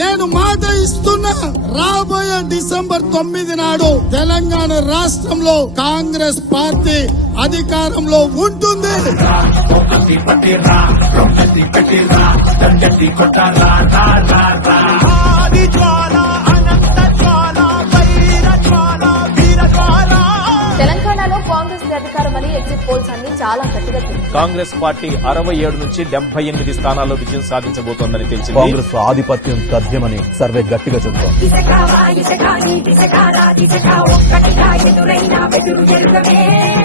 నేను మాట ఇస్తున్నా, రాబోయే డిసెంబర్ 9 నాడు తెలంగాణ రాష్ట్రంలో కాంగ్రెస్ పార్టీ అధికారంలో ఉంటుంది. తెలంగాణలో కాంగ్రెస్ అధికారమని ఎగ్జిట్ పోల్స్ అన్ని చాలా గట్టిగా కాంగ్రెస్ పార్టీ 67 నుంచి 78 స్థానాల్లో విజయం సాధించబోతోందని తెలిసింది. కాంగ్రెస్ ఆధిపత్యం తథ్యమని సర్వే గట్టిగా చెబుతోంది.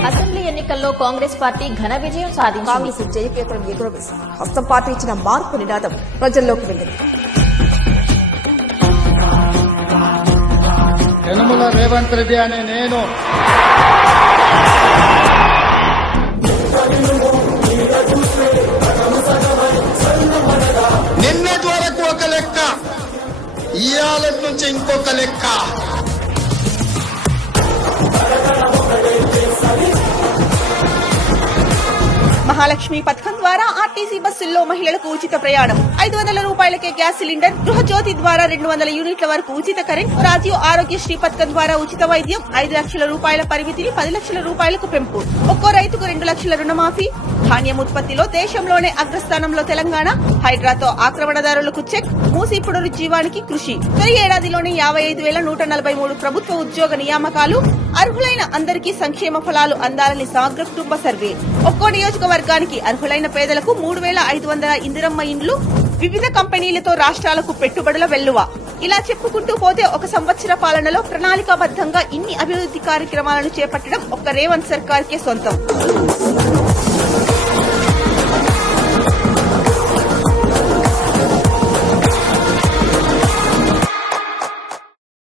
అసెంబ్లీ ఎన్నికల్లో కాంగ్రెస్ పార్టీ ఘన విజయం సాధించింది. కాంగ్రెస్ జయకేతనం ఎగురవేసింది. హస్తం పార్టీ ఇచ్చిన మార్పు నినాదం ప్రజల్లోకి వెళ్ళింది. యనమల రేవంత్ రెడ్డి అనే నేను నిన్నటి వరకు ఒక లెక్క, ఇవాళ నుంచి ఇంకొక లెక్క. మహాలక్ష్మి పథకం ద్వారా ఆర్టీసీ బస్సుల్లో మహిళలకు ఉచిత ప్రయాణం, 500 రూపాయలకే గ్యాస్ సిలిండర్, గృహజ్యోతి ద్వారా 200 యూనిట్ల వరకు ఉచిత కరెంట్, రాజీవ్ ఆరోగ్యశ్రీ పథకం ద్వారా ఉచిత వైద్యం, 5 లక్షల రూపాయల పరిమితిని 10 లక్షల రూపాయలకు పెంపు, ఒక్కో రైతుకు 2 లక్షల రుణమాఫీ, ధాన్యం ఉత్పత్తిలో దేశంలోనే అగ్రస్థానంలో తెలంగాణ, హైడ్రాతో ఆక్రమణదారులకు చెక్, మూసీ పునరుజ్జీవానికి కృషి. తొలి ఏడాదిలోనే 55,143 ప్రభుత్వ ఉద్యోగ నియామకాలు, అర్హులైన అందరికీ సంక్షేమ ఫలాలు అందాలని సమగ్ర కుటుంబ సర్వే. ఒక్కో నియోజకవర్గానికి అర్హులైన పేదలకు 3,500 ఇందిరమ్మ ఇండ్లు, వివిధ కంపెనీలతో రాష్ట్రాలకు పెట్టుబడుల వెల్లువ. ఇలా చెప్పుకుంటూ పోతే ఒక సంవత్సర పాలనలో ప్రణాళికాబద్దంగా ఇన్ని అభివృద్ది కార్యక్రమాలను చేపట్టడం ఒక్క రేవంత్ సర్కార్కే సొంతం.